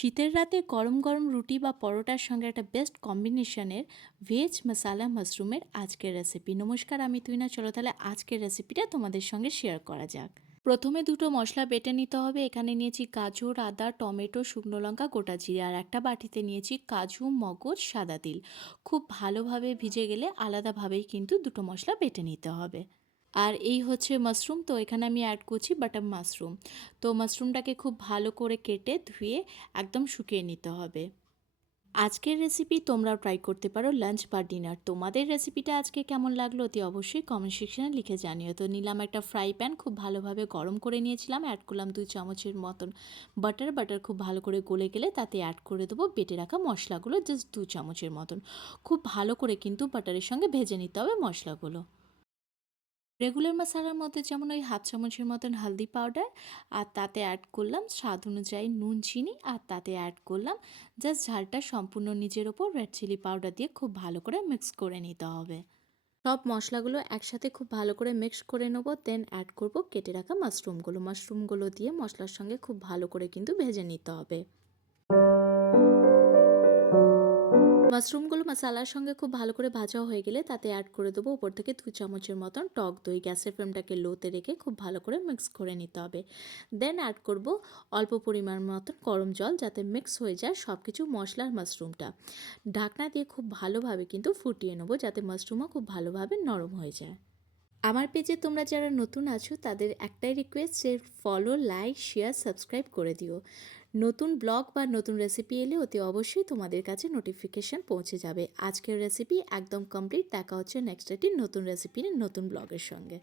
শীতের রাতে গরম গরম রুটি বা পরোটার সঙ্গে একটা বেস্ট কম্বিনেশনের ভেজ মশালা মাশরুমের আজকের রেসিপি। নমস্কার, আমি তুইনা। চলো তাহলে আজকের রেসিপিটা তোমাদের সঙ্গে শেয়ার করা যাক। প্রথমে দুটো মশলা বেটে নিতে হবে। এখানে নিয়েছি গাজর, আদা, টমেটো, শুকনো লঙ্কা, গোটা জিরে, আর একটা বাটিতে নিয়েছি কাজু, মগজ, সাদা তিল। খুব ভালোভাবে ভিজে গেলে আলাদাভাবেই কিন্তু দুটো মশলা বেটে নিতে হবে। আর এই হচ্ছে মাশরুম, তো এখানে আমি অ্যাড করছি বাটার মাশরুম। তো মাশরুমটাকে খুব ভালো করে কেটে ধুয়ে একদম শুকিয়ে নিতে হবে। আজকের রেসিপি তোমরাও ট্রাই করতে পারো লাঞ্চ বা ডিনার। তোমাদের রেসিপিটা আজকে কেমন লাগলো অতি অবশ্যই কমেন্ট সেকশনে লিখে জানিও। তো নিলাম একটা ফ্রাই প্যান, খুব ভালোভাবে গরম করে নিয়েছিলাম। অ্যাড করলাম 2 চামচের মতন বাটার খুব ভালো করে গলে গেলে তাতে অ্যাড করে দেবো বেটে রাখা মশলাগুলো, জাস্ট 2 চামচের মতন। খুব ভালো করে কিন্তু বাটারের সঙ্গে ভেজে নিতে হবে মশলাগুলো। রেগুলার মশলার মধ্যে যেমন ওই হাফ চামচের মতন হলদি পাউডার, আর তাতে অ্যাড করলাম স্বাদ অনুযায়ী নুন, চিনি, আর তাতে অ্যাড করলাম জাস্ট ঝালটা সম্পূর্ণ নিজের ওপর রেড চিলি পাউডার দিয়ে খুব ভালো করে মিক্স করে নিতে হবে। সব মশলাগুলো একসাথে খুব ভালো করে মিক্স করে নেব। দেন অ্যাড করব কেটে রাখা মাশরুমগুলো দিয়ে মশলার সঙ্গে খুব ভালো করে কিন্তু ভেজে নিতে হবে। মাশরুমগুলো মশলার সঙ্গে খুব ভালো করে ভাজা হয়ে গেলে তাতে অ্যাড করে দেবো উপর থেকে 2 চামচের মতন টক দই। গ্যাসের ফ্লেমটাকে লোতে রেখে খুব ভালো করে মিক্স করে নিতে হবে। দেন অ্যাড করব অল্প পরিমাণ মতন গরম জল, যাতে মিক্স হয়ে যায় সব কিছু মশলার মাশরুমটা। ঢাকনা দিয়ে খুব ভালোভাবে কিন্তু ফুটিয়ে নেবো, যাতে মাশরুমও খুব ভালোভাবে নরম হয়ে যায়। আমার পেজে তোমরা যারা নতুন আছো তাদের একটাই রিকোয়েস্ট, যে ফলো, লাইক, শেয়ার, সাবস্ক্রাইব করে দিও। নতুন ব্লগ বা নতুন রেসিপি এলে অতি অবশ্যই তোমাদের কাছে নোটিফিকেশান পৌঁছে যাবে। আজকের রেসিপি একদম কমপ্লিট। দেখা হচ্ছে নেক্সট একটি নতুন রেসিপির নতুন ব্লগের সঙ্গে।